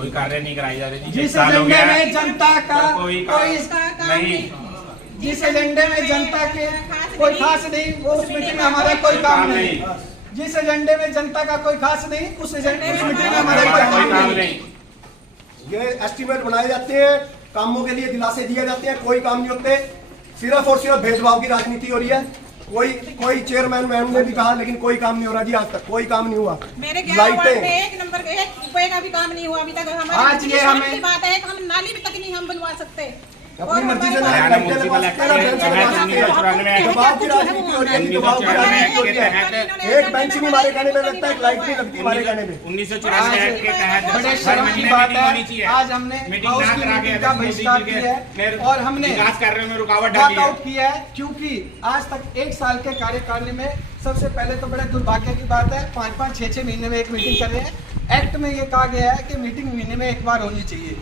कोई कार्य नहीं कराई जा रही। जिस एजेंडे में जनता का कोई नहीं, जिस एजेंडे में जनता के कोई खास नहीं, वो उस मीटिंग में हमारा कोई काम नहीं। जिस एजेंडे में जनता का कोई खास नहीं, उस एजेंडे में मीटिंग में हमारा कोई काम नहीं। ये एस्टीमेट बनाए जाते हैं, कामों के लिए दिलासे दिए जाते हैं, कोई काम नहीं होते, सिर्फ और सिर्फ भेदभाव की राजनीति हो रही है। कोई चेयरमैन मैम ने भी कहा, लेकिन कोई काम नहीं हो रहा जी, आज तक कोई काम नहीं हुआ। मेरे 11 वार्ड में 1 नंबर के 1 रुपए का भी काम नहीं हुआ अभी तक। हमारी आज ये हमें की बात है कि हम नाली भी तक नहीं हम बनवा सकते, अपनी मर्जी से दबाव की राजनीति हो रही है। एक बेंच भी हमारे कहने में लगता है, एक लाइट भी लगती है हमारे कहने में। 1984 के तहत बड़े शर्म की बात है, आज हमने हाउस की मीटिंग का बहिष्कार किया है और हमने विकास कार्यों में रुकावट डाली है। वॉकआउट किया है, क्योंकि आज तक 1 साल के कार्यकाल में सबसे पहले तो बड़े दुर्भाग्य की बात है, 5-5, 6-6 महीने में एक मीटिंग कर रहे हैं। एक्ट में ये कहा गया है कि मीटिंग महीने में एक बार होनी चाहिए,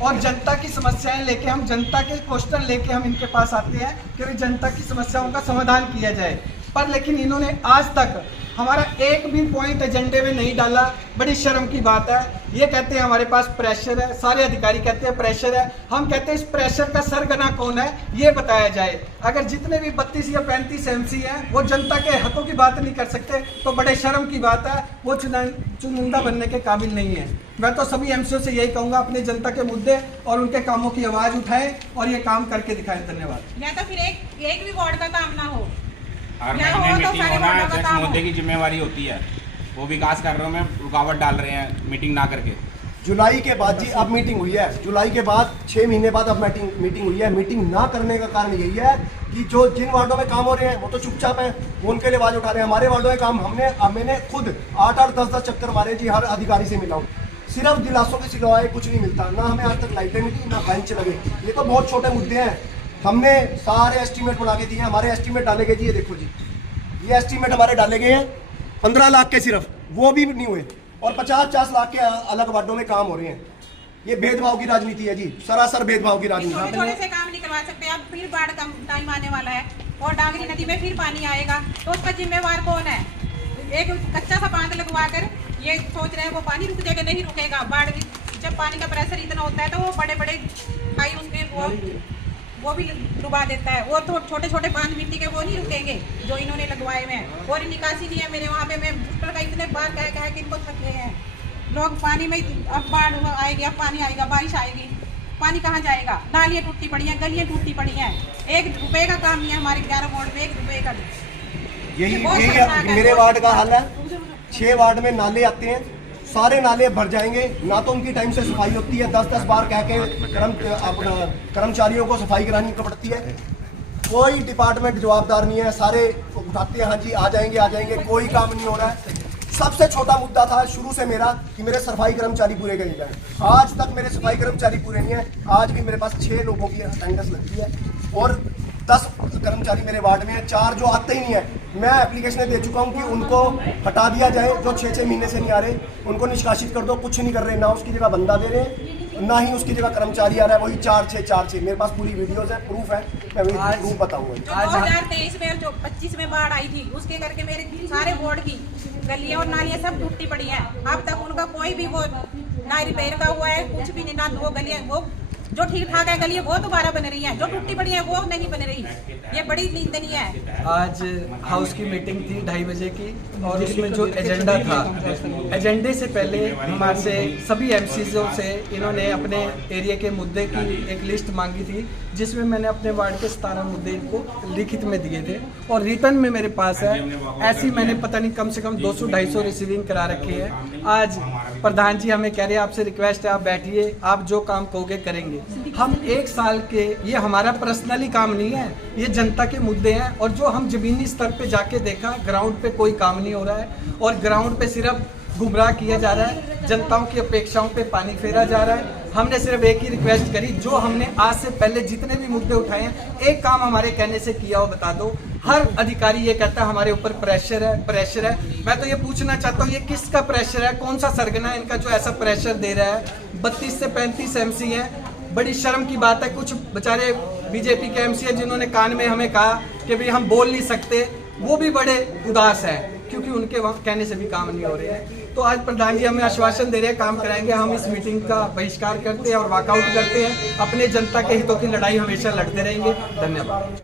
और जनता की समस्याएं लेके हम, जनता के क्वेश्चन लेके हम इनके पास आते हैं कि जनता की समस्याओं का समाधान किया जाए। पर लेकिन इन्होंने आज तक हमारा एक भी पॉइंट एजेंडे में नहीं डाला। बड़ी शर्म की बात है। ये कहते हैं हमारे पास प्रेशर है, सारे अधिकारी कहते हैं प्रेशर है। हम कहते हैं इस प्रेशर का सरगना कौन है, ये बताया जाए। अगर जितने भी 32 या 35 एमसी हैं वो जनता के हकों की बात नहीं कर सकते, तो बड़े शर्म की बात है, वो चुनिंदा बनने के काबिल नहीं है। मैं तो सभी एमसीओ से यही कहूँगा, अपने जनता के मुद्दे और उनके कामों की आवाज़ उठाएं और ये काम करके दिखाएं। धन्यवाद। या तो फिर एक भी वार्ड का काम ना हो, हर महीने मीटिंग होना है, मुद्दे की जिम्मेवारी होती है। वो विकास कार्यों में रुकावट डाल रहे हैं मीटिंग ना करके। जुलाई के बाद जी अब मीटिंग हुई है, जुलाई के बाद 6 महीने बाद अब मीटिंग हुई है। मीटिंग ना करने का कारण यही है कि जो जिन वार्डों में काम हो रहे हैं वो तो चुपचाप है, वो उनके लिए आवाज उठा रहे हैं। हमारे वार्डों में काम मैंने खुद 8-8, 10-10 चक्कर मारे जी, हर अधिकारी से मिला हूँ। सिर्फ दिलासों के सिवाय कुछ नहीं मिलता, ना हमें आज तक लाइटें मिली, ना बेंच लगे। ये तो बहुत छोटे मुद्दे हैं। हमने सारे एस्टीमेट बना के दिए, हमारे एस्टीमेट डाले गए जी, ये देखो जी, ये एस्टीमेट हमारे डाले गए हैं 15 लाख के, सिर्फ वो भी नहीं हुए, और 50-50 लाख के अलग वार्डों में काम हो रहे हैं। ये भेदभाव की राजनीति है जी, सरासर भेदभाव की राजनीति। छोटे से काम नहीं करवा सकते। अब फिर बाढ़ का टाइम आने वाला है और डांगरी नदी में फिर पानी आएगा, तो उसका जिम्मेवार कौन है? एक कच्चा सा बांध लगवा कर ये सोच रहे हैं वो पानी रुक जाएगा, नहीं रुकेगा। बाढ़ जब पानी का प्रेशर इतना होता है तो वो बड़े बड़े खाई उसमें वो भी डुबा देता है। वो तो छोटे छोटे बांध मिट्टी के वो नहीं रुकेंगे जो इन्होंने लगवाए हुए हैं। और निकासी नहीं है मेरे वहाँ पे। मैं भूतल का इतने बार कह कि इनको थक गए हैं लोग। पानी में अब बाढ़ आएगी, अब पानी आएगा, बारिश आएगी, पानी कहाँ जाएगा? नालियाँ टूटी पड़ी हैं, गलियाँ टूटी पड़ी हैं। 1 रुपए का काम नहीं है हमारे 11 वार्ड में, 1 रुपए का। यही मेरे वार्ड का हाल है। 6 वार्ड में नाले आते हैं, सारे नाले भर जाएंगे, ना तो उनकी टाइम से सफाई होती है। 10-10 बार कह के कर्मचारियों को सफाई करानी पड़ती है। कोई डिपार्टमेंट जवाबदार नहीं है, सारे उठाते हैं हाँ जी आ जाएंगे, कोई काम नहीं हो रहा है। सबसे छोटा मुद्दा था शुरू से मेरा कि मेरे सफाई कर्मचारी पूरे करे जाए। आज तक मेरे सफाई कर्मचारी पूरे नहीं है। आज भी मेरे पास 6 लोगों की अटेंडेंस लगती है और 10 कर्मचारी मेरे वार्ड में है, 4 जो आते ही नहीं है। मैं एप्लीकेशनें दे चुका हूं कि उनको हटा दिया जाए, जो 6-6 महीने से नहीं आ रहे उनको निष्कासित कर दो। कुछ नहीं कर रहे, ना उसकी जगह बंदा दे रहे ना ही उसकी जगह कर्मचारी आ रहा है। वही 4-6 मेरे पास पूरी वीडियोस है, प्रूफ है, मैं प्रूफ बताऊंगा। 2023 में जो 25 में बाढ़ आई थी उसके करके मेरे सारे वार्ड की गलियां और नालियां सब टूटी पड़ी हैं। अब तक उनका कोई भी वो ना रिपेयर का हुआ है, कुछ भी नहीं। ना वो गलियां वो जो ठीक ठाक है गली वो दोबारा बन रही है, जो टूटी पड़ी है वो नहीं बन रही। ये बड़ी निंदनीय है। आज हाउस की मीटिंग थी 2:30 बजे की, और उसमें जो एजेंडा था, एजेंडे से पहले हमारे से सभी एमसीओ से इन्होंने अपने एरिया के मुद्दे की एक लिस्ट मांगी थी, जिसमें मैंने अपने वार्ड के 17 मुद्दे इनको लिखित में दिए थे और रिटर्न में मेरे पास है। ऐसी मैंने पता नहीं कम से कम 200-250 रिसीविंग करा रखी है। आज प्रधान जी हमें कह रहे हैं आपसे रिक्वेस्ट है आप बैठिए, आप जो काम कहोगे करेंगे। हम 1 साल के, ये हमारा पर्सनली काम नहीं है, ये जनता के मुद्दे हैं। और जो हम जमीनी स्तर पे जाके देखा, ग्राउंड पे कोई काम नहीं हो रहा है और ग्राउंड पे सिर्फ गुमराह किया जा रहा है, जनताओं की अपेक्षाओं पे पानी फेरा जा रहा है। हमने सिर्फ एक ही रिक्वेस्ट करी, जो हमने आज से पहले जितने भी मुद्दे उठाए हैं, एक काम हमारे कहने से किया हो बता दो। हर अधिकारी ये कहता है हमारे ऊपर प्रेशर है। मैं तो ये पूछना चाहता हूँ ये किसका प्रेशर है, कौन सा सरगना है इनका जो ऐसा प्रेशर दे रहा है? 32 से 35 एमसी हैं। बड़ी शर्म की बात है, कुछ बेचारे बीजेपी के एमसी है जिन्होंने कान में हमें कहा कि भाई हम बोल नहीं सकते, वो भी बड़े उदास है क्योंकि उनके वहाँ कहने से भी काम नहीं हो रहे हैं। तो आज प्रधान जी हमें आश्वासन दे रहे हैं काम कराएंगे। हम इस मीटिंग का बहिष्कार करते हैं और वॉकआउट करते हैं। अपने जनता के हितों की लड़ाई हमेशा लड़ते रहेंगे। धन्यवाद।